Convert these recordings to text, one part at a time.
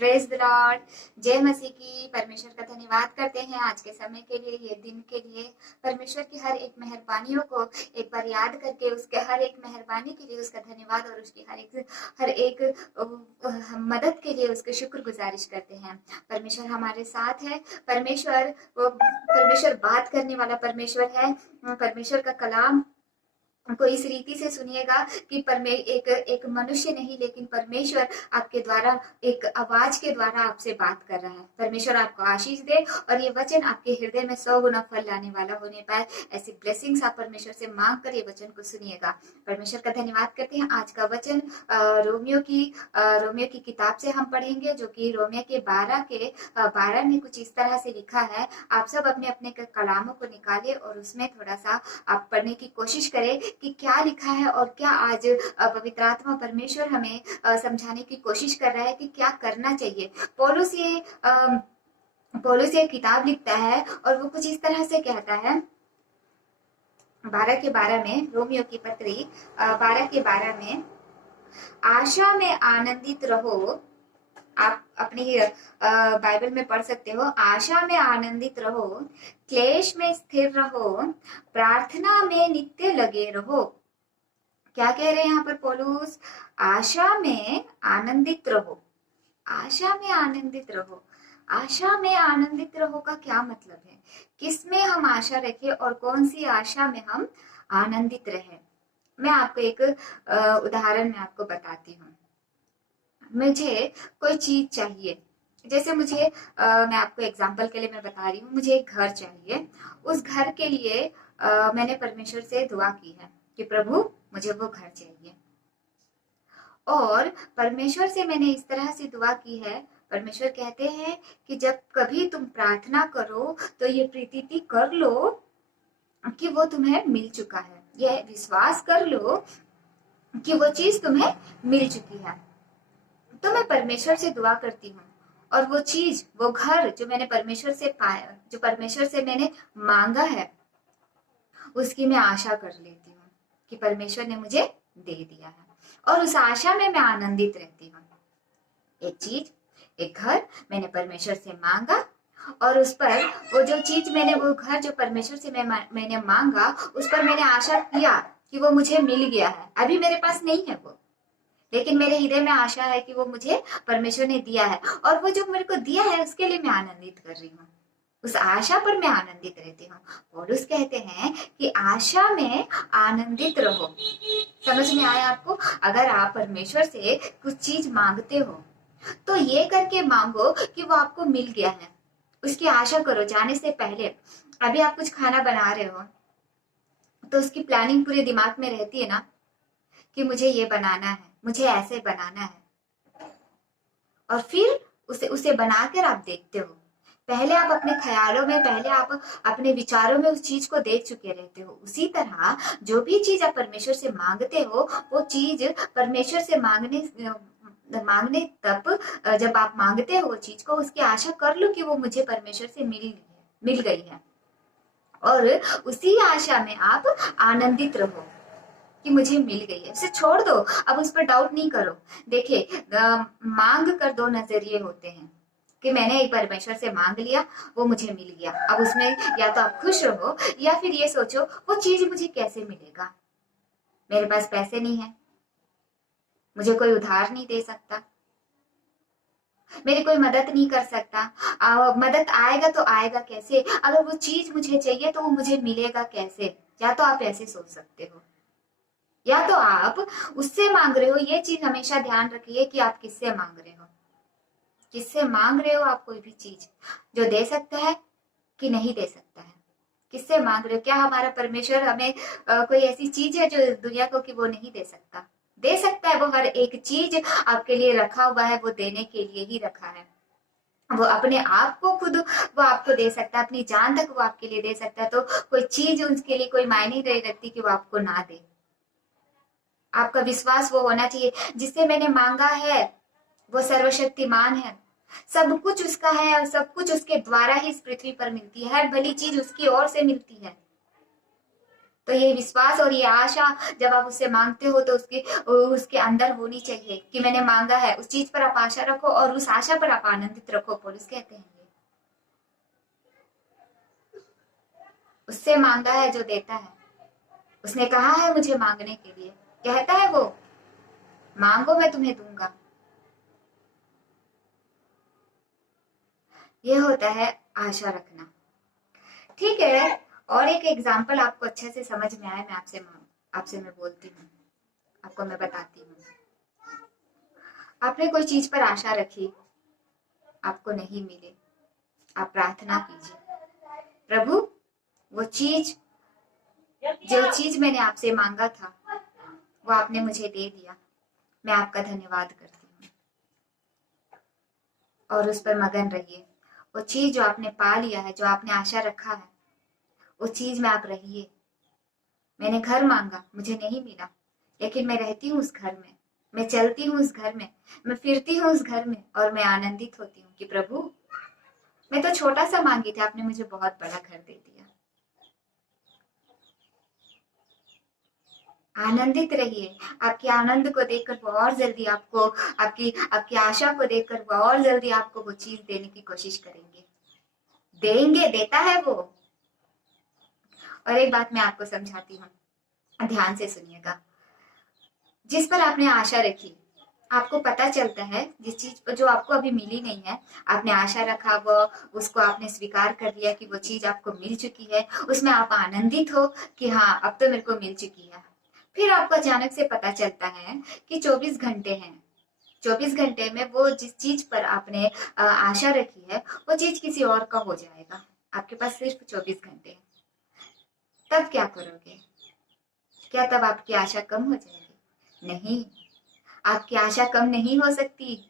Praise the Lord. जय मसीह की। परमेश्वर का धन्यवाद करते हैं आज के समय के लिए, ये दिन के लिए। परमेश्वर की हर एक मेहरबानियों को एक बार याद करके उसके हर एक मेहरबानी के लिए उसका धन्यवाद और उसकी हर एक मदद के लिए उसके शुक्र गुजारिश करते हैं। परमेश्वर हमारे साथ है। परमेश्वर बात करने वाला परमेश्वर है। परमेश्वर का कलाम को इस रीति से सुनिएगा कि एक मनुष्य नहीं, लेकिन परमेश्वर आपके द्वारा एक आवाज के द्वारा आपसे बात कर रहा है। परमेश्वर आपको आशीष दे और ये वचन आपके हृदय में 100 गुना फल लाने वाला होने पाए। ऐसी ब्लेसिंग्स आप परमेश्वर से मांग कर ये वचन को सुनिएगा। परमेश्वर का धन्यवाद करते हैं। आज का वचन रोमियो की किताब से हम पढ़ेंगे, जो कि रोमियो के 12 में कुछ इस तरह से लिखा है। आप सब अपने अपने कलामों को निकाले और उसमें थोड़ा सा आप पढ़ने की कोशिश करें कि क्या लिखा है और क्या आज पवित्र आत्मा परमेश्वर हमें समझाने की कोशिश कर रहा है कि क्या करना चाहिए। पौलुस ये किताब लिखता है और वो कुछ इस तरह से कहता है 12 में, रोमियो की पत्री 12 में, आशा में आनंदित रहो। आप अपनी बाइबल में पढ़ सकते हो। आशा में आनंदित रहो, क्लेश में स्थिर रहो, प्रार्थना में नित्य लगे रहो। क्या कह रहे हैं यहाँ पर पौलुस? आशा में आनंदित रहो। आशा में आनंदित रहो। आशा में आनंदित रहो का क्या मतलब है? किसमें हम आशा रखें और कौन सी आशा में हम आनंदित रहे? मैं आपको एक उदाहरण में आपको बताती हूँ। मुझे कोई चीज चाहिए, जैसे मैं आपको एग्जांपल के लिए मैं बता रही हूँ, मुझे एक घर चाहिए। उस घर के लिए मैंने परमेश्वर से दुआ की है कि प्रभु मुझे वो घर चाहिए। और परमेश्वर से मैंने इस तरह से दुआ की है, परमेश्वर कहते हैं कि जब कभी तुम प्रार्थना करो तो ये प्रतीति कर लो कि वो तुम्हें मिल चुका है। यह विश्वास कर लो कि वो चीज तुम्हें मिल चुकी है। तो मैं परमेश्वर से दुआ करती हूँ और वो चीज, वो घर जो मैंने परमेश्वर से पाया, जो परमेश्वर से मैंने मांगा है, उसकी मैं आशा कर लेती हूँ कि परमेश्वर ने मुझे दे दिया है और उस आशा में मैं आनंदित रहती हूँ। एक चीज, एक घर मैंने परमेश्वर से मांगा और उस पर वो जो चीज वो घर जो परमेश्वर से मैंने मांगा, उस पर मैंने आशा किया कि वो मुझे मिल गया है। अभी मेरे पास नहीं है वो, लेकिन मेरे हृदय में आशा है कि वो मुझे परमेश्वर ने दिया है और वो जो मेरे को दिया है उसके लिए मैं आनंदित कर रही हूँ। उस आशा पर मैं आनंदित रहती हूँ। पौलुस कहते हैं कि आशा में आनंदित रहो। समझ में आया आपको? अगर आप परमेश्वर से कुछ चीज मांगते हो तो ये करके मांगो कि वो आपको मिल गया है। उसकी आशा करो। जाने से पहले, अभी आप कुछ खाना बना रहे हो तो उसकी प्लानिंग पूरे दिमाग में रहती है ना कि मुझे ये बनाना है, मुझे ऐसे बनाना है, और फिर उसे बनाकर आप देखते हो। पहले आप अपने ख्यालों में, पहले आप अपने विचारों में उस चीज को देख चुके रहते हो। उसी तरह जो भी चीज आप परमेश्वर से मांगते हो, वो चीज परमेश्वर से मांगने तब, जब आप मांगते हो वो चीज को, उसकी आशा कर लो कि वो मुझे परमेश्वर से मिल गई है और उसी आशा में आप आनंदित रहो कि मुझे मिल गई है। उसे छोड़ दो, अब उस पर डाउट नहीं करो। देखिए, मांग कर दो नजरिए होते हैं कि मैंने एक परमेश्वर से मांग लिया, वो मुझे मिल गया। अब उसमें या तो आप खुश रहो या फिर ये सोचो वो चीज मुझे कैसे मिलेगा। मेरे पास पैसे नहीं है, मुझे कोई उधार नहीं दे सकता, मेरी कोई मदद नहीं कर सकता। मदद आएगा तो आएगा कैसे? अगर वो चीज मुझे चाहिए तो वो मुझे मिलेगा कैसे? या तो आप ऐसे सोच सकते हो, या तो आप उससे मांग रहे हो। ये चीज हमेशा ध्यान रखिए कि आप किससे मांग रहे हो। किससे मांग रहे हो आप कोई भी चीज, जो दे सकता है कि नहीं दे सकता है? किससे मांग रहे हो? क्या हमारा परमेश्वर हमें कोई ऐसी चीज है जो दुनिया को कि वो नहीं दे सकता? दे सकता है। वो हर एक चीज आपके लिए रखा हुआ है, वो देने के लिए ही रखा है। वो अपने आप को खुद वो आपको दे सकता है, अपनी जान तक वो आपके लिए दे सकता है। तो कोई चीज उसके लिए कोई मायने नहीं रखती कि वो आपको ना दे। आपका विश्वास वो होना चाहिए, जिससे मैंने मांगा है वो सर्वशक्तिमान है, सब कुछ उसका है और सब कुछ उसके द्वारा ही इस पृथ्वी पर मिलती है। हर भली चीज उसकी ओर से मिलती है। तो ये विश्वास और ये आशा जब आप उससे मांगते हो तो उसके उसके अंदर होनी चाहिए कि मैंने मांगा है। उस चीज पर आप आशा रखो और उस आशा पर आप आनंदित रखो। पौलुस कहते हैं ये उससे मांगा है जो देता है। उसने कहा है मुझे मांगने के लिए, कहता है वो मांगो मैं तुम्हें दूंगा। ये होता है आशा रखना। ठीक है, और एक एग्जाम्पल आपको अच्छे से समझ में आए, मैं आपसे मैं बोलती हूँ, आपको मैं बताती हूँ। आपने कोई चीज पर आशा रखी, आपको नहीं मिले, आप प्रार्थना कीजिए, प्रभु वो चीज, जो चीज मैंने आपसे मांगा था वो आपने मुझे दे दिया, मैं आपका धन्यवाद करती हूँ। और उस पर मगन रहिए। वो चीज जो आपने पा लिया है, जो आपने आशा रखा है, उस चीज में आप रहिए। मैंने घर मांगा, मुझे नहीं मिला, लेकिन मैं रहती हूँ उस घर में, मैं चलती हूँ उस घर में, मैं फिरती हूँ उस घर में, और मैं आनंदित होती हूँ कि प्रभु मैं तो छोटा सा मांगी थी, आपने मुझे बहुत बड़ा घर दे दिया। आनंदित रहिए। आपके आनंद को देखकर वो और जल्दी आपको, आपकी आपकी आशा को देखकर वो और जल्दी आपको वो चीज देने की कोशिश करेंगे, देंगे, देता है वो। और एक बात मैं आपको समझाती हूँ, ध्यान से सुनिएगा। जिस पर आपने आशा रखी, आपको पता चलता है जिस चीज पर जो आपको अभी मिली नहीं है, आपने आशा रखा, वो उसको आपने स्वीकार कर लिया कि वो चीज आपको मिल चुकी है, उसमें आप आनंदित हो कि हाँ अब तो मेरे को मिल चुकी है। फिर आपको अचानक से पता चलता है कि 24 घंटे हैं, 24 घंटे में वो जिस चीज पर आपने आशा रखी है वो चीज किसी और का हो जाएगा। आपके पास सिर्फ 24 घंटे हैं। तब क्या करोगे? क्या तब आपकी आशा कम हो जाएगी? नहीं, आपकी आशा कम नहीं हो सकती।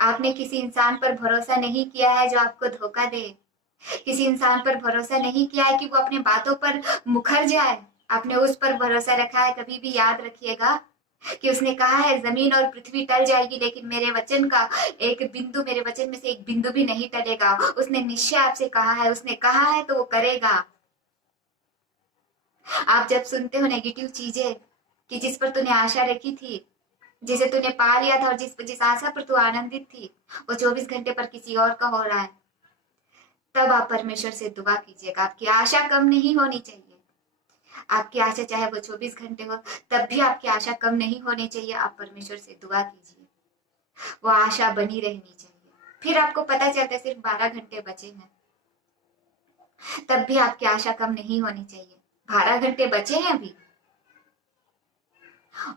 आपने किसी इंसान पर भरोसा नहीं किया है जो आपको धोखा दे, किसी इंसान पर भरोसा नहीं किया है कि वो अपने बातों पर मुखर जाए। आपने उस पर भरोसा रखा है। कभी भी याद रखिएगा कि उसने कहा है जमीन और पृथ्वी टल जाएगी, लेकिन मेरे वचन का एक बिंदु, मेरे वचन में से एक बिंदु भी नहीं टलेगा। उसने निश्चय आपसे कहा है, उसने कहा है तो वो करेगा। आप जब सुनते हो नेगेटिव चीजें कि जिस पर तूने आशा रखी थी, जिसे तूने पा लिया था और जिस आशा पर तू आनंदित थी, वो 24 घंटे पर किसी और का हो रहा है, तब आप परमेश्वर से दुआ कीजिएगा। आपकी आशा कम नहीं होनी चाहिए। आपकी आशा चाहे वो 24 घंटे हो, तब भी आपकी आशा कम नहीं होनी चाहिए। आप परमेश्वर से दुआ कीजिए, वो आशा बनी रहनी चाहिए। फिर आपको पता चलता है सिर्फ 12 घंटे बचे हैं, तब भी आपकी आशा कम नहीं होनी चाहिए। 12 घंटे बचे हैं अभी,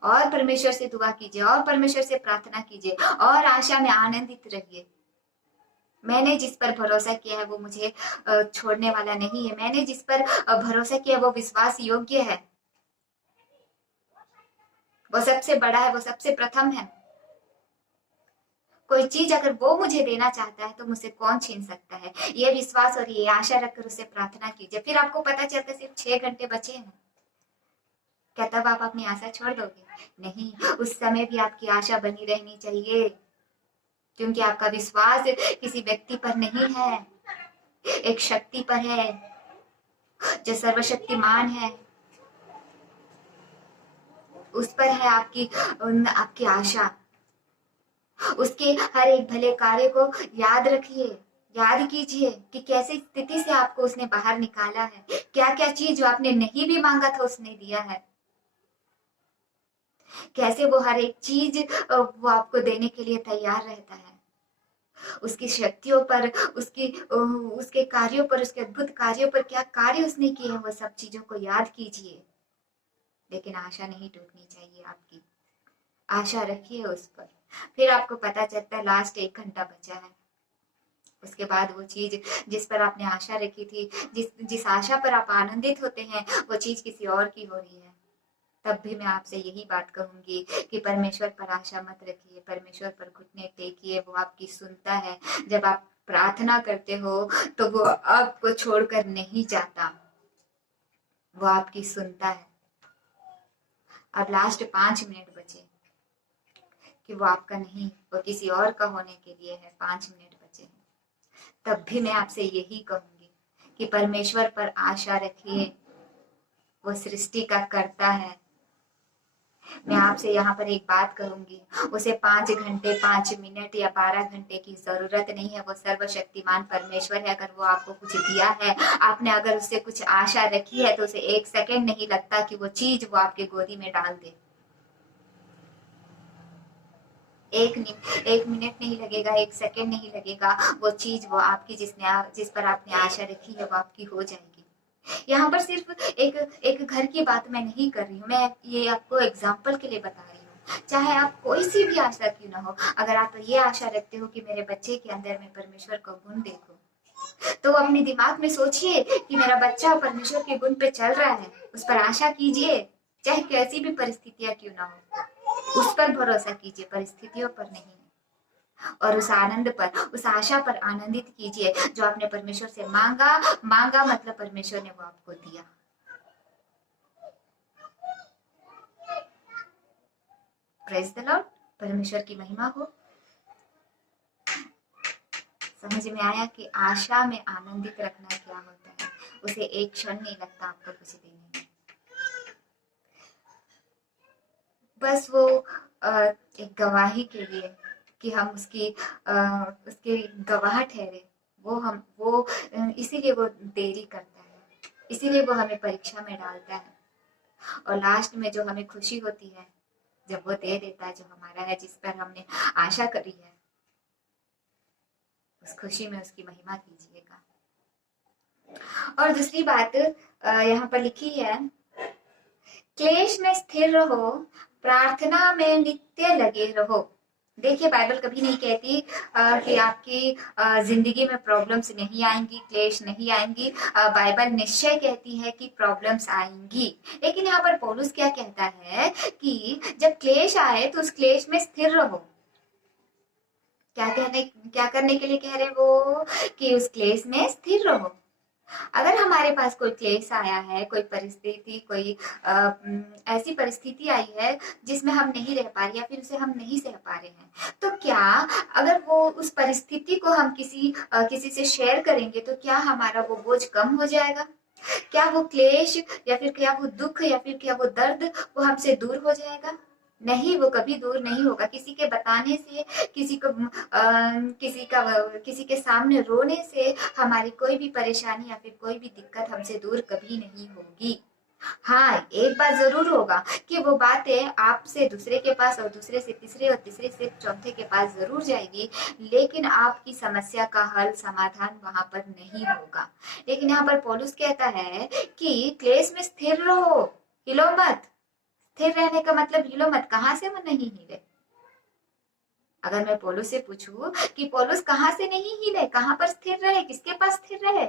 और परमेश्वर से दुआ कीजिए, और परमेश्वर से प्रार्थना कीजिए, और आशा में आनंदित रहिए। मैंने जिस पर भरोसा किया है वो मुझे छोड़ने वाला नहीं है। मैंने जिस पर भरोसा किया वो विश्वास योग्य है, वो सबसे बड़ा है, वो सबसे प्रथम है। कोई चीज अगर वो मुझे देना चाहता है तो मुझसे कौन छीन सकता है? ये विश्वास और ये आशा रखकर उससे प्रार्थना कीजिए। फिर आपको पता चलता है सिर्फ 6 घंटे बचे हैं। क्या तब आप अपनी आशा छोड़ दोगे? नहीं, उस समय भी आपकी आशा बनी रहनी चाहिए, क्योंकि आपका विश्वास किसी व्यक्ति पर नहीं है, एक शक्ति पर है जो सर्वशक्तिमान है। उस पर है आपकी आशा। उसके हर एक भले कार्य को याद रखिए, याद कीजिए कि कैसी स्थिति से आपको उसने बाहर निकाला है, क्या क्या चीज जो आपने नहीं भी मांगा था उसने दिया है, कैसे वो हर एक चीज वो आपको देने के लिए तैयार रहता है। उसकी शक्तियों पर, उसके कार्यों पर, उसके अद्भुत कार्यों पर, क्या कार्य उसने किए हैं, वो सब चीजों को याद कीजिए। लेकिन आशा नहीं टूटनी चाहिए आपकी, आशा रखिए उस पर। फिर आपको पता चलता है लास्ट 1 घंटा बचा है, उसके बाद वो चीज जिस पर आपने आशा रखी थी, जिस आशा पर आप आनंदित होते हैं, वो चीज किसी और की हो रही है। तब भी मैं आपसे यही बात कहूंगी कि परमेश्वर पर आशा मत रखिए, परमेश्वर पर घुटने टेकिए, वो आपकी सुनता है। जब आप प्रार्थना करते हो तो वो आपको छोड़कर नहीं जाता, वो आपकी सुनता है। अब लास्ट 5 मिनट बचे कि वो आपका नहीं, वो किसी और का होने के लिए है। 5 मिनट बचे हैं। तब भी मैं आपसे यही कहूंगी कि परमेश्वर पर आशा रखिए, वो सृष्टि का कर्ता है। मैं आपसे यहाँ पर एक बात कहूंगी, उसे 5 घंटे 5 मिनट या 12 घंटे की जरूरत नहीं है। वो सर्वशक्तिमान परमेश्वर है। अगर वो आपको कुछ दिया है, आपने अगर उससे कुछ आशा रखी है, तो उसे 1 सेकंड नहीं लगता कि वो चीज वो आपके गोदी में डाल दे। एक मिनट नहीं लगेगा, 1 सेकंड नहीं लगेगा, वो चीज वो आपकी जिस पर आपने आशा रखी है वो आपकी हो जाएगी। यहाँ पर सिर्फ एक एक घर की बात मैं नहीं कर रही हूँ, मैं ये आपको एग्जाम्पल के लिए बता रही हूँ। चाहे आप कोई सी भी आशा क्यों ना हो, अगर आप ये आशा रखते हो कि मेरे बच्चे के अंदर मैं परमेश्वर का गुण देखूं, तो अपने दिमाग में सोचिए कि मेरा बच्चा परमेश्वर के गुण पे चल रहा है, उस पर आशा कीजिए। चाहे कैसी भी परिस्थितियां क्यों ना हो, उस पर भरोसा कीजिए, परिस्थितियों पर नहीं। और उस आनंद पर, उस आशा पर आनंदित कीजिए जो आपने परमेश्वर से मांगा। मांगा मतलब परमेश्वर ने वो आपको दिया। प्रेज द लॉर्ड, परमेश्वर की महिमा हो। समझ में आया कि आशा में आनंदित रखना क्या होता है। उसे एक क्षण नहीं लगता आपको कुछ देने में। बस वो एक गवाही के लिए कि हम उसके गवाह ठहरे, वो इसीलिए वो देरी करता है, इसीलिए वो हमें परीक्षा में डालता है। और लास्ट में जो हमें खुशी होती है जब वो दे देता है जो हमारा है, जिस पर हमने आशा करी है, उस खुशी में उसकी महिमा कीजिएगा। और दूसरी बात यहाँ पर लिखी है, क्लेश में स्थिर रहो, प्रार्थना में नित्य लगे रहो। देखिए, बाइबल कभी नहीं कहती कि आपकी जिंदगी में प्रॉब्लम्स नहीं आएंगी, क्लेश नहीं आएंगी। बाइबल निश्चय कहती है कि प्रॉब्लम्स आएंगी। लेकिन यहाँ पर पौलुस क्या कहता है कि जब क्लेश आए तो उस क्लेश में स्थिर रहो। क्या करने के लिए कह रहे वो कि उस क्लेश में स्थिर रहो। अगर हमारे पास कोई क्लेश आया है, कोई परिस्थिति, कोई ऐसी परिस्थिति आई है जिसमें हम नहीं रह पा रहे या फिर उसे हम नहीं सह पा रहे हैं, तो क्या अगर वो उस परिस्थिति को हम किसी से शेयर करेंगे तो क्या हमारा वो बोझ कम हो जाएगा? क्या वो क्लेश या फिर क्या वो दुख या फिर क्या वो दर्द वो हमसे दूर हो जाएगा? नहीं, वो कभी दूर नहीं होगा। किसी के बताने से, किसी के सामने रोने से हमारी कोई भी परेशानी या फिर कोई भी दिक्कत हमसे दूर कभी नहीं होगी। हाँ, एक बात जरूर होगा कि वो बातें आपसे दूसरे के पास और दूसरे से तीसरे और तीसरे से चौथे के पास जरूर जाएगी, लेकिन आपकी समस्या का हल, समाधान वहां पर नहीं होगा। लेकिन यहाँ पर पौलुस कहता है कि क्लेश में स्थिर रहो, हिलो मत। स्थिर रहने का मतलब हिलो मत, कहाँ से वो नहीं हिले? अगर मैं पौलुस से पूछूं कि पौलुस कहाँ से नहीं हिले, कहाँ पर स्थिर रहे, किसके पास स्थिर रहे?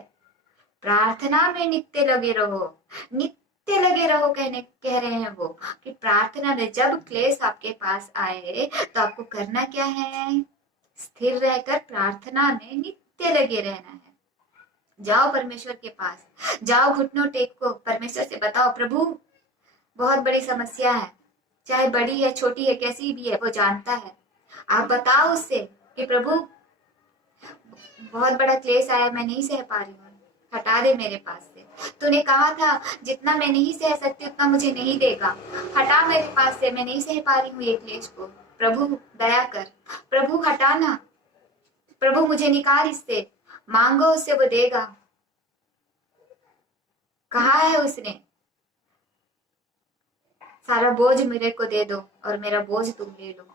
प्रार्थना में नित्य लगे रहो। नित्य लगे रहो कह रहे हैं वो कि प्रार्थना में जब क्लेश आपके पास आए तो आपको करना क्या है? स्थिर रहकर प्रार्थना में नित्य लगे रहना है। जाओ परमेश्वर के पास, जाओ घुटनों टेको, परमेश्वर से बताओ, प्रभु बहुत बड़ी समस्या है, चाहे बड़ी है छोटी है कैसी भी है, वो जानता है। आप बताओ उससे कि प्रभु बहुत बड़ा क्लेश आया, मैं नहीं सह पा रही हूँ, हटा दे मेरे पास से। तूने कहा था जितना मैं नहीं सह सकती उतना मुझे नहीं देगा, हटा मेरे पास से, मैं नहीं सह पा रही हूँ ये क्लेश को। प्रभु दया कर, प्रभु हटाना, प्रभु मुझे निकाल इससे। मांगो उससे, वो देगा। कहा है उसने, सारा बोझ मेरे को दे दो और मेरा बोझ तुम ले लो।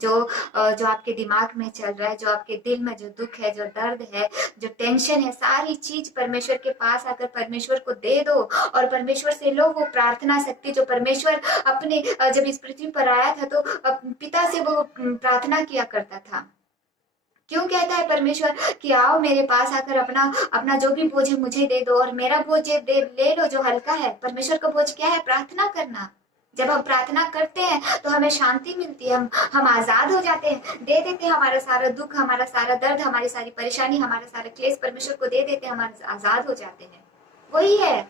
जो आपके दिमाग में चल रहा है, जो आपके दिल में जो दुख है, जो दर्द है, जो टेंशन है, सारी चीज परमेश्वर के पास आकर परमेश्वर को दे दो और परमेश्वर से लो वो प्रार्थना शक्ति जो परमेश्वर अपने जब इस पृथ्वी पर आया था तो पिता से वो प्रार्थना किया करता था। क्यों कहता है परमेश्वर कि आओ मेरे पास आकर अपना अपना जो भी बोझ है मुझे दे दो और मेरा बोझ ले लो जो हल्का है। परमेश्वर का बोझ क्या है? प्रार्थना करना। जब हम प्रार्थना करते हैं तो हमें शांति मिलती है, हम आजाद हो जाते हैं, दे देते हैं हमारा सारा दुख, हमारा सारा दर्द, हमारी सारी परेशानी, हमारा सारा क्लेश परमेश्वर को दे देते हैं, हम आजाद हो जाते हैं। वही है।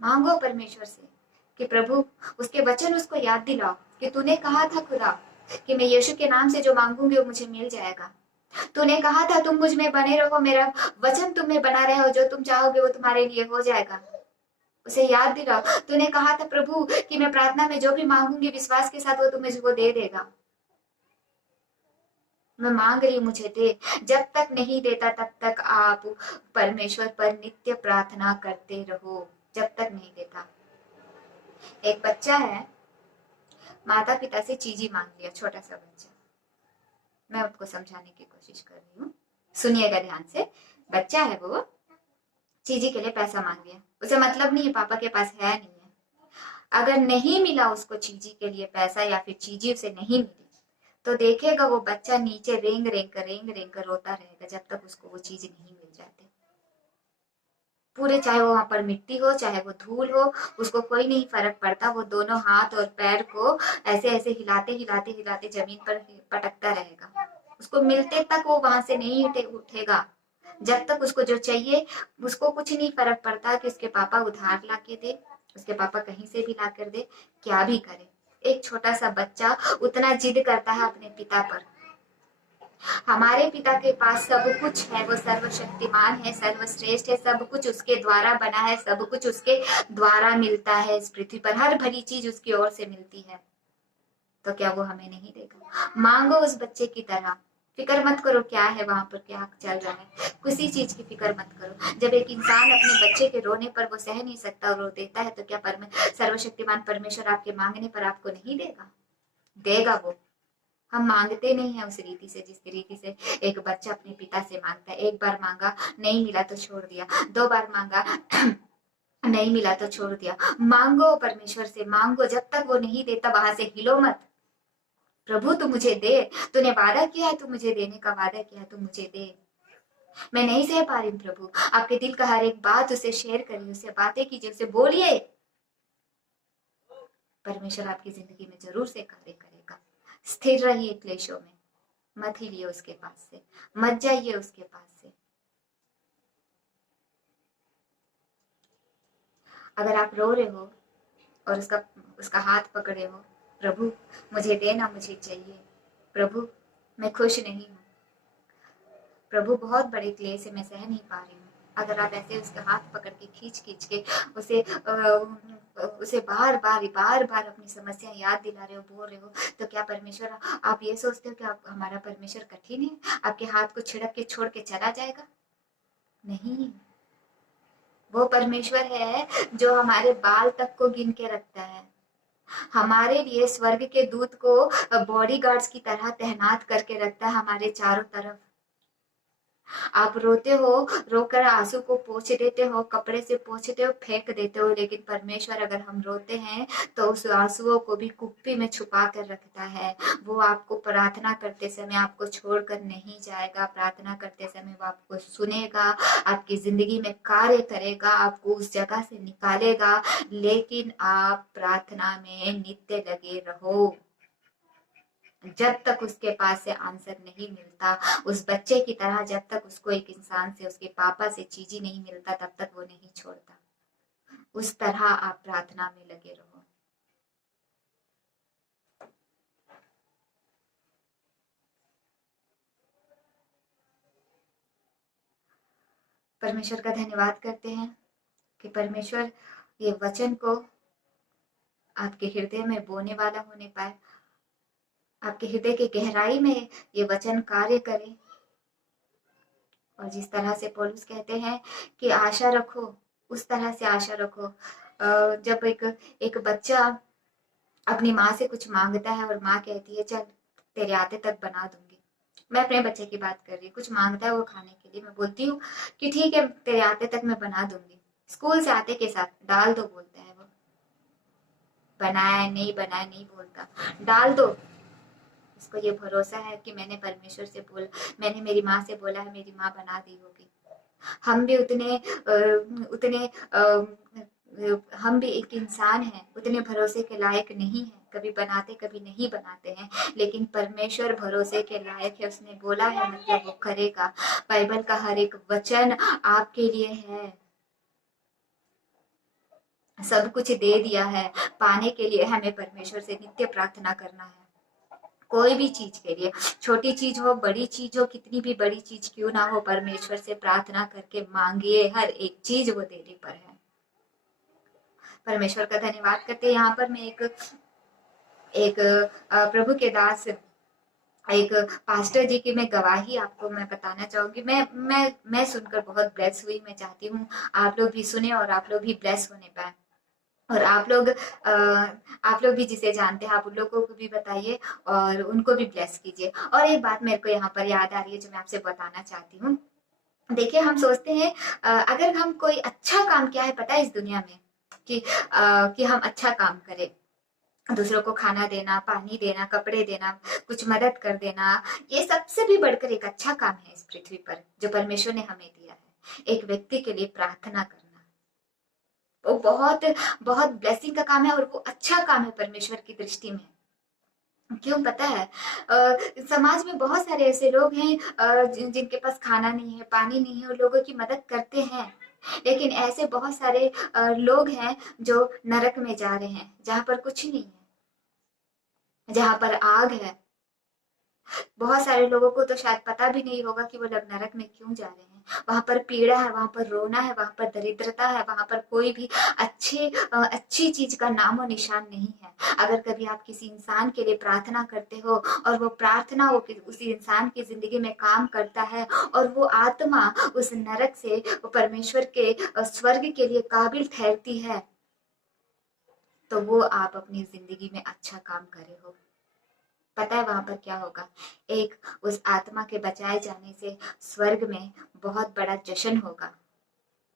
मांगो परमेश्वर से कि प्रभु उसके वचन उसको याद दिलाओ कि तूने कहा था खुदा कि मैं यीशु के नाम से जो मांगूंगी वो मुझे मिल जाएगा। तूने कहा था तुम मुझ में बने रहो, मेरा वचन तुम में बना रहे हो, जो तुम चाहोगे वो तुम्हारे लिए हो जाएगा। उसे याद दिलाओ। तूने कहा था प्रभु कि मैं प्रार्थना में जो भी मांगूंगी विश्वास के साथ वो तुम्हें मुझको दे देगा। मैं मांग रही हूँ, मुझे दे। जब तक नहीं देता तब तक आप परमेश्वर पर नित्य प्रार्थना करते रहो, जब तक नहीं देता। एक बच्चा है, माता पिता से चीजी मांग लिया, छोटा सा बच्चा। मैं उसको समझाने की कोशिश कर रही हूँ, सुनिएगा ध्यान से। बच्चा है, वो चीजी के लिए पैसा मांग लिया। उसे मतलब नहीं है पापा के पास है नहीं है। अगर नहीं मिला उसको चीजी के लिए पैसा, या फिर चीजी उसे नहीं मिली, तो देखेगा वो बच्चा नीचे रेंग रेंग कर रोता रहेगा जब तक उसको वो चीज नहीं मिल जाती। पूरे, चाहे वो वहां पर मिट्टी हो चाहे वो धूल हो, उसको कोई नहीं फर्क पड़ता। वो दोनों हाथ और पैर को ऐसे ऐसे हिलाते हिलाते हिलाते जमीन पर पटकता रहेगा। उसको मिलते तक वो वहां से नहीं उठेगा। जब तक उसको जो चाहिए, उसको कुछ नहीं फर्क पड़ता कि उसके पापा उधार ला के दे, उसके पापा कहीं से भी ला कर दे, क्या भी करे। एक छोटा सा बच्चा उतना जिद करता है अपने पिता पर। हमारे पिता के पास सब कुछ है, वो सर्वशक्तिमान है, सर्वश्रेष्ठ है, सब कुछ उसके द्वारा बना है, सब कुछ उसके द्वारा मिलता है। इस पृथ्वी पर हर भली चीज उसकी ओर से मिलती है, तो क्या वो हमें नहीं देगा? मांगो उस बच्चे की तरह। फिक्र मत करो क्या है वहां पर, क्या चल रहा है, किसी चीज की फिक्र मत करो। जब एक इंसान अपने बच्चे के रोने पर वो सह नहीं सकता और रो देता है, तो क्या सर्वशक्तिमान परमेश्वर आपके मांगने पर आपको नहीं देगा? देगा वो। हम मांगते नहीं है उस रीति से जिस रीति से एक बच्चा अपने पिता से मांगता है। एक बार मांगा, नहीं मिला तो छोड़ दिया। 2 बार मांगा नहीं मिला तो छोड़ दिया। मांगो परमेश्वर से, मांगो। जब तक वो नहीं देता वहां से हिलो मत। प्रभु तू मुझे दे, तूने वादा किया है, तू मुझे देने का वादा किया है, तू मुझे दे। मैं नहीं सह पा रही प्रभु। आपके दिल का हर एक बात उसे शेयर करिए, उसे बातें कीजिए, उसे बोलिए। परमेश्वर आपकी जिंदगी में जरूर से कार्य करेगा। स्थिर रहिए क्लेशों में, मत हिलिए उसके पास से, मत जाइए उसके पास से। अगर आप रो रहे हो और उसका उसका हाथ पकड़े हो, प्रभु मुझे देना, मुझे चाहिए, प्रभु मैं खुश नहीं हूँ, प्रभु बहुत बड़े क्लेश से मैं सह नहीं पा रही हूँ। अगर आप ऐसे उसका हाथ पकड़ के खींच खींच के उसे बार बार अपनी समस्या याद दिला रहे हो, बोल रहे हो, तो क्या परमेश्वर, आप ये सोचते हो कि आप, हमारा परमेश्वर कठिन है, आपके हाथ को छिड़क के छोड़ के चला जाएगा? नहीं। वो परमेश्वर है जो हमारे बाल तक को गिन के रखता है। हमारे लिए स्वर्ग के दूत को बॉडीगार्ड्स की तरह तैनात करके रखता है हमारे चारों तरफ। आप रोते हो, रोकर आंसू को पोंछ देते हो, कपड़े से पोंछते हो, फेंक देते हो, लेकिन परमेश्वर अगर हम रोते हैं तो उस आंसुओं को भी कुप्पी में छुपा कर रखता है। वो आपको प्रार्थना करते समय आपको छोड़कर नहीं जाएगा। प्रार्थना करते समय वो आपको सुनेगा, आपकी जिंदगी में कार्य करेगा, आपको उस जगह से निकालेगा। लेकिन आप प्रार्थना में नित्य लगे रहो जब तक उसके पास से आंसर नहीं मिलता। उस बच्चे की तरह जब तक उसको एक इंसान से, उसके पापा से चीज ही नहीं मिलता, तब तक वो नहीं छोड़ता। उस तरह आप प्रार्थना में लगे रहो। परमेश्वर का धन्यवाद करते हैं कि परमेश्वर ये वचन को आपके हृदय में बोने वाला होने पाए, आपके हृदय के गहराई में ये वचन कार्य करे। और जिस तरह से पौलुस कहते हैं कि आशा रखो, उस तरह से आशा रखो। जब एक बच्चा अपनी माँ से कुछ मांगता है और माँ कहती है चल तेरे आते तक बना दूंगी, मैं अपने बच्चे की बात कर रही हूँ, कुछ मांगता है वो खाने के लिए, मैं बोलती हूँ कि ठीक है तेरे आते तक मैं बना दूंगी, स्कूल से आते के साथ डाल दो बोलता है वो। बनाया नहीं बनाया नहीं बोलता, डाल दो। उसको ये भरोसा है कि मैंने परमेश्वर से बोला, मैंने मेरी माँ से बोला है, मेरी माँ बना दी होगी। हम भी उतने हम भी एक इंसान हैं, उतने भरोसे के लायक नहीं है, कभी बनाते कभी नहीं बनाते हैं, लेकिन परमेश्वर भरोसे के लायक है। उसने बोला है मतलब वो करेगा। बाइबल का हर एक वचन आपके लिए है। सब कुछ दे दिया है, पाने के लिए हमें परमेश्वर से नित्य प्रार्थना करना है। कोई भी चीज के लिए, छोटी चीज हो बड़ी चीज हो, कितनी भी बड़ी चीज क्यों ना हो, परमेश्वर से प्रार्थना करके मांगिए, हर एक चीज वो देने पर है। परमेश्वर का धन्यवाद करते हैं। यहाँ पर मैं एक प्रभु के दास, एक पास्टर जी की मैं गवाही आपको मैं बताना चाहूंगी। मैं सुनकर बहुत ब्लेस हुई। मैं चाहती हूँ आप लोग भी सुने और आप लोग भी ब्लेस होने पाए। और आप लोग भी जिसे जानते हैं आप उन लोगों को भी बताइए और उनको भी ब्लेस कीजिए। और एक बात मेरे को यहाँ पर याद आ रही है जो मैं आपसे बताना चाहती हूँ। देखिए, हम सोचते हैं अगर हम कोई अच्छा काम किया है, पता है इस दुनिया में कि हम अच्छा काम करें, दूसरों को खाना देना, पानी देना, कपड़े देना, कुछ मदद कर देना, ये सबसे भी बढ़कर एक अच्छा काम है इस पृथ्वी पर जो परमेश्वर ने हमें दिया है। एक व्यक्ति के लिए प्रार्थना करना, वो बहुत बहुत ब्लेसिंग का काम है और वो अच्छा काम है परमेश्वर की दृष्टि में। क्यों पता है, समाज में बहुत सारे ऐसे लोग हैं जिनके पास खाना नहीं है, पानी नहीं है, वो लोगों की मदद करते हैं। लेकिन ऐसे बहुत सारे लोग हैं जो नरक में जा रहे हैं, जहां पर कुछ नहीं है, जहां पर आग है। बहुत सारे लोगों को तो शायद पता भी नहीं होगा कि वो लोग नरक में क्यों जा रहे हैं। वहां पर पीड़ा है, वहां पर रोना है, वहां पर दरिद्रता है, वहां पर कोई भी अच्छी चीज का नामो निशान नहीं है। अगर कभी आप किसी इंसान के लिए प्रार्थना करते हो और वो प्रार्थना वो उसी इंसान की जिंदगी में काम करता है और वो आत्मा उस नरक से परमेश्वर के स्वर्ग के लिए काबिल ठहरती है, तो वो आप अपनी जिंदगी में अच्छा काम करे हो। पता है वहां पर क्या होगा? एक, उस आत्मा के बचाए जाने से स्वर्ग में बहुत बड़ा जश्न होगा।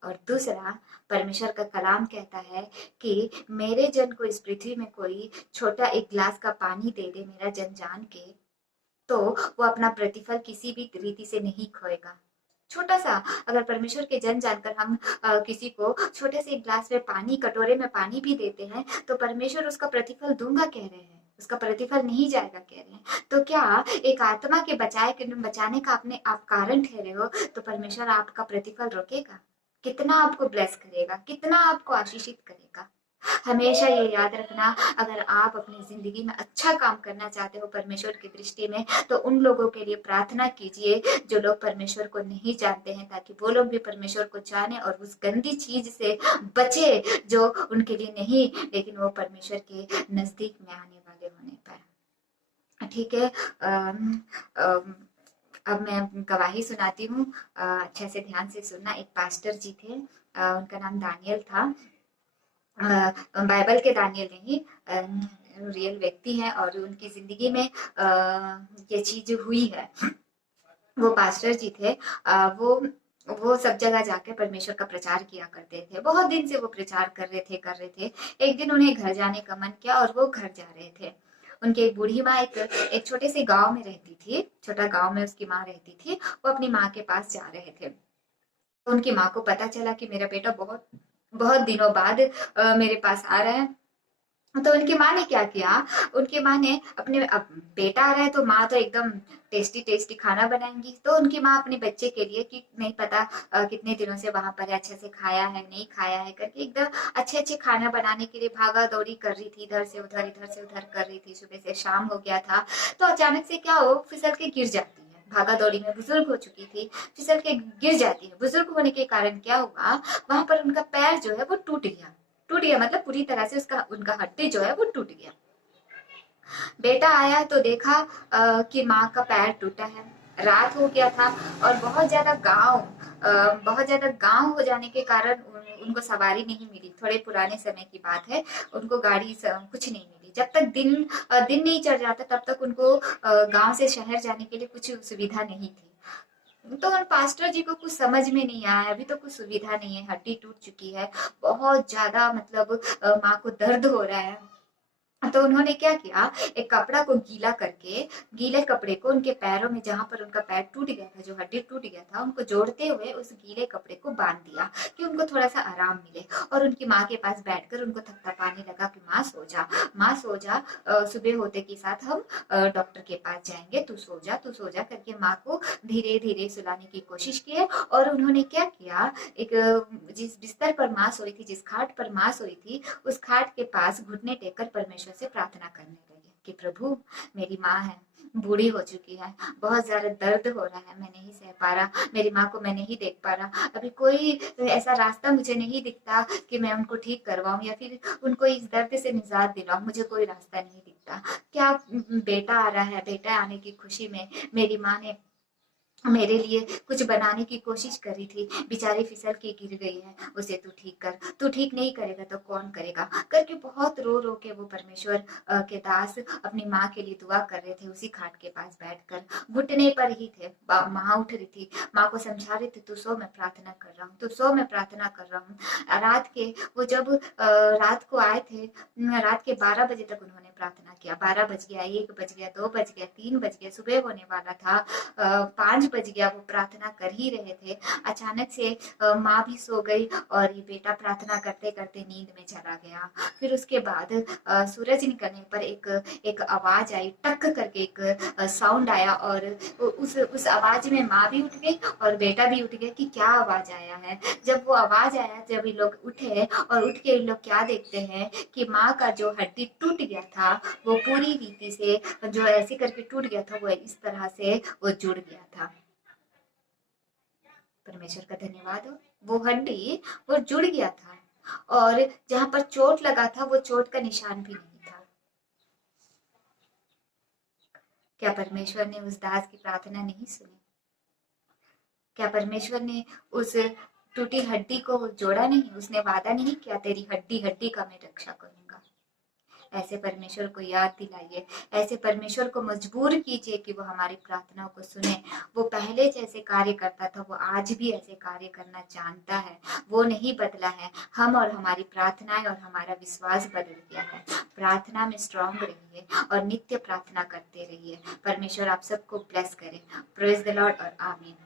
और दूसरा, परमेश्वर का कलाम कहता है कि मेरे जन को इस पृथ्वी में कोई छोटा एक गिलास का पानी दे दे मेरा जन जान के, तो वो अपना प्रतिफल किसी भी रीति से नहीं खोएगा। छोटा सा अगर परमेश्वर के जन जानकर हम किसी को छोटे से एक गिलास में पानी, कटोरे में पानी भी देते हैं, तो परमेश्वर उसका प्रतिफल दूंगा कह रहे हैं, उसका प्रतिफल नहीं जाएगा कह रहे हैं। तो क्या एक आत्मा के बचाने का अपने आप कारण ठहरे हो, तो परमेश्वर आपका प्रतिफल रोकेगा? कितना आपको ब्लेस करेगा, कितना आपको आशीषित करेगा। हमेशा ये याद रखना, अगर आप अपनी जिंदगी में अच्छा काम करना चाहते हो परमेश्वर की दृष्टि में, तो उन लोगों के लिए प्रार्थना कीजिए जो लोग परमेश्वर को नहीं जानते हैं, ताकि वो लोग भी परमेश्वर को जाने और उस गंदी चीज से बचे जो उनके लिए नहीं, लेकिन वो परमेश्वर के नजदीक में आने वाले होने पाए। ठीक है, अब मैं गवाही सुनाती हूँ। अच्छे से ध्यान से सुनना। एक पास्टर जी थे, उनका नाम दानियल था। बाइबल के दानियल नहीं, रियल व्यक्ति हैं और उनकी जिंदगी में ये चीज हुई है। वो पास्टर जी थे। वो सब जगह जाके परमेश्वर का प्रचार किया करते थे। बहुत दिन से वो प्रचार कर रहे थे। एक दिन उन्हें घर जाने का मन किया और वो घर जा रहे थे। उनकी एक बूढ़ी माँ एक छोटे से गांव में रहती थी, छोटा गांव में उसकी माँ रहती थी। वो अपनी माँ के पास जा रहे थे। उनकी माँ को पता चला कि मेरा बेटा बहुत बहुत दिनों बाद मेरे पास आ रहा है। तो उनकी माँ ने क्या किया, उनकी माँ ने अपने, अब बेटा आ रहा है तो माँ तो एकदम टेस्टी टेस्टी खाना बनाएंगी। तो उनकी माँ अपने बच्चे के लिए, कि नहीं पता कितने दिनों से वहां पर अच्छे से खाया है नहीं खाया है करके, एकदम अच्छे अच्छे खाना बनाने के लिए भागा दौड़ी कर रही थी, इधर से उधर कर रही थी। सुबह से शाम हो गया था। तो अचानक से क्या हो, फिसल के गिर जाती है। भागा दौड़ी में बुजुर्ग हो चुकी थी, फिसल के गिर जाती है। बुजुर्ग होने के कारण क्या हुआ, वहां पर उनका पैर जो है वो टूट गया, मतलब पूरी तरह से उसका उनका हड्डी जो है वो टूट गया। बेटा आया तो देखा कि माँ का पैर टूटा है। रात हो गया था और बहुत ज्यादा गांव हो जाने के कारण उनको सवारी नहीं मिली। थोड़े पुराने समय की बात है, उनको गाड़ी कुछ नहीं मिली। जब तक दिन नहीं चढ़ जाता तब तक उनको गांव से शहर जाने के लिए कुछ सुविधा नहीं थी। तो पास्टर जी को कुछ समझ में नहीं आया, अभी तो कुछ सुविधा नहीं है, हड्डी टूट चुकी है, बहुत ज्यादा मतलब माँ को दर्द हो रहा है। तो उन्होंने क्या किया, एक कपड़ा को गीला करके, गीले कपड़े को उनके पैरों में, जहां पर उनका पैर टूट गया था, जो हड्डी टूट गया था, उनको जोड़ते हुए उस गीले कपड़े को बांध दिया कि उनको थोड़ा सा आराम मिले। और उनकी माँ के पास बैठकर उनको थपथपाने लगा कि माँ सो जा, माँ सो जा, सुबह होते के साथ हम डॉक्टर के पास जाएंगे, तू सो जा करके माँ को धीरे धीरे सुलाने की कोशिश की। और उन्होंने क्या किया, एक जिस बिस्तर पर माँ सोई थी, जिस खाट पर माँ सोई थी, उस खाट के पास घुटने टेककर परमेश्वर से से प्रार्थना करने लगे कि प्रभु, मेरी माँ है, बूढ़ी हो चुकी है, बहुत ज्यादा दर्द हो रहा है, मैं नहीं सह पा रहा, मेरी माँ को मैं नहीं देख पा रहा, अभी कोई ऐसा रास्ता मुझे नहीं दिखता कि मैं उनको ठीक करवाऊं या फिर उनको इस दर्द से निजात दिलाऊं, मुझे कोई रास्ता नहीं दिखता। क्या बेटा आ रहा है, बेटा आने की खुशी में मेरी माँ ने मेरे लिए कुछ बनाने की कोशिश करी थी, बेचारी फिसल के गिर गई है, उसे तू ठीक कर, तू ठीक नहीं करेगा तो कौन करेगा, करके बहुत रो रो के वो परमेश्वर के दास अपनी माँ के लिए दुआ कर रहे थे, उसी खाट के पास बैठकर घुटने पर ही थे। माँ उठ रही थी, माँ को समझा रही थी, तू सो, मैं प्रार्थना कर रहा हूँ, तू सो, मैं प्रार्थना कर रहा हूँ। रात के वो जब रात को आए थे, रात के 12 बजे तक उन्होंने प्रार्थना किया। 12 बज गया, 1 बज गया, 2 बज गया, 3 बज गया, सुबह होने वाला था, 5 बज गया, वो प्रार्थना कर ही रहे थे। अचानक से माँ भी सो गई और ये बेटा प्रार्थना करते करते नींद में चला गया। फिर उसके बाद सूरज निकलने पर एक आवाज आई, टक करके एक साउंड आया और उस आवाज में माँ भी उठ गई और बेटा भी उठ गया कि क्या आवाज आया है। जब वो आवाज आया, जब ये लोग उठे और उठ के ये लोग क्या देखते हैं कि माँ का जो हड्डी टूट गया था वो पूरी रीति से जो ऐसे करके टूट गया था, वो इस तरह से वो जुड़ गया था। परमेश्वर का धन्यवाद हो, वो हड्डी वो जुड़ गया था और जहां पर चोट लगा था वो चोट का निशान भी नहीं था। क्या परमेश्वर ने उस दास की प्रार्थना नहीं सुनी? क्या परमेश्वर ने उस टूटी हड्डी को जोड़ा नहीं? उसने वादा नहीं किया तेरी हड्डी हड्डी का मैं रक्षा करूंगा? ऐसे परमेश्वर को याद दिलाइए, ऐसे परमेश्वर को मजबूर कीजिए कि वो हमारी प्रार्थनाओं को सुने। वो पहले जैसे कार्य करता था वो आज भी ऐसे कार्य करना जानता है, वो नहीं बदला है। हम और हमारी प्रार्थनाएं और हमारा विश्वास बदल गया है। प्रार्थना में स्ट्रांग रहिए और नित्य प्रार्थना करते रहिए। परमेश्वर आप सबको ब्लेस करे। प्रेज द लॉर्ड और आमीन।